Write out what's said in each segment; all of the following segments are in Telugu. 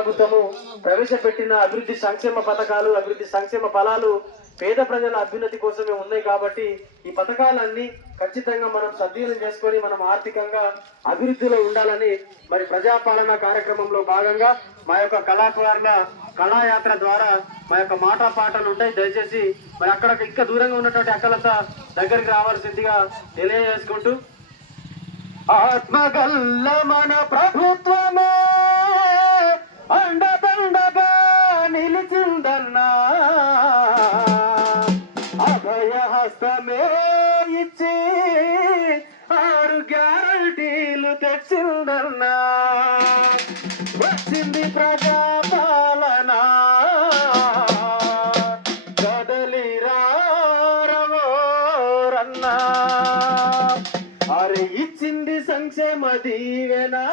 ప్రభుత్వము ప్రవేశపెట్టిన అభివృద్ధి సంక్షేమ పథకాలు అభివృద్ధి సంక్షేమ ఫలాలు పేద ప్రజల అభ్యున్నతి కోసమే ఉన్నాయి కాబట్టి ఈ పథకాలన్నీ ఖచ్చితంగా మనం సద్వినియోగం చేసుకొని మనం ఆర్థికంగా అభివృద్ధిలో ఉండాలని మరి ప్రజాపాలన కార్యక్రమంలో భాగంగా మా యొక్క కళాకారుల కళాయాత్ర ద్వారా మా యొక్క మాట పాటలు ఉంటాయి. దయచేసి మరి అక్కడ ఇంకా దూరంగా ఉన్నటువంటి అక్కలంతా దగ్గరికి రావాల్సిందిగా తెలియజేసుకుంటూ ఆత్మగల్ల మన ప్రభుత్వమే! అండదండగా నిలిచిందన్నా. అభయ ఇచ్చి ఆరు గ్యారంటీలు తెచ్చిందన్నా. వచ్చింది ప్రజాపాలన? కదలిరారవోరన్నా అరే ఇచ్చింది సంక్షేమ దీవెనా?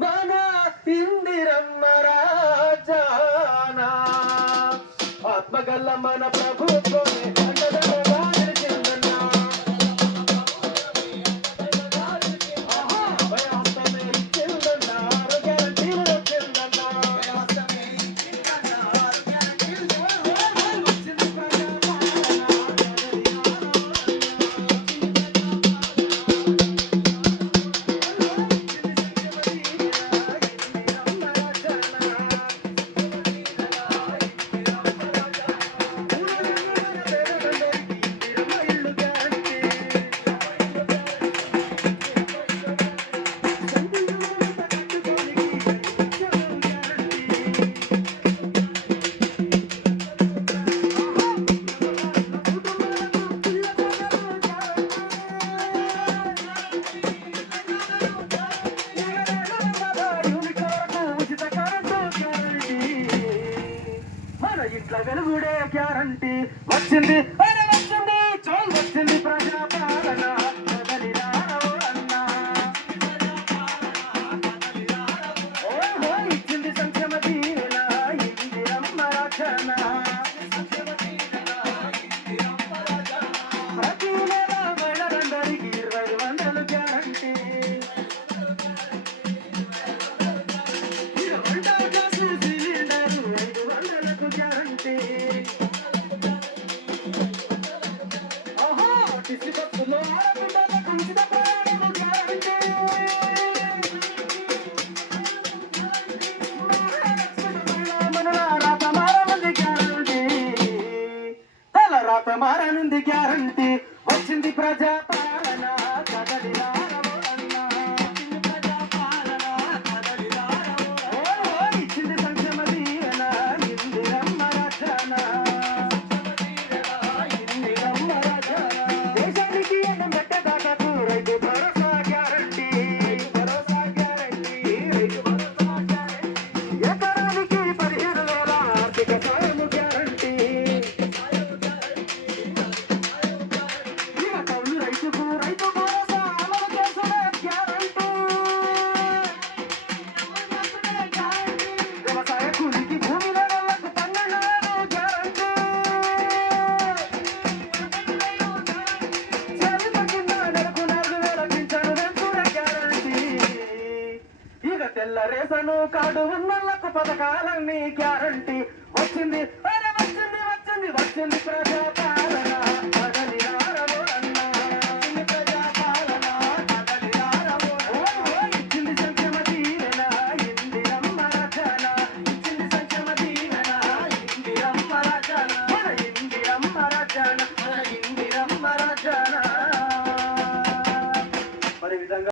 మన ఇందిరమ్మ రాజానా. ఆత్మగల్ల మన ప్రభుత్వమే. ఇట్లా వెలుగుడే గ్యారంటీ వచ్చింది. గ్యారంటీ వచ్చింది ప్రజా తెల్ల రేసను కార్డు ఉన్నోళ్ళకు పథకాలన్నీ గ్యారంటీ. వచ్చింది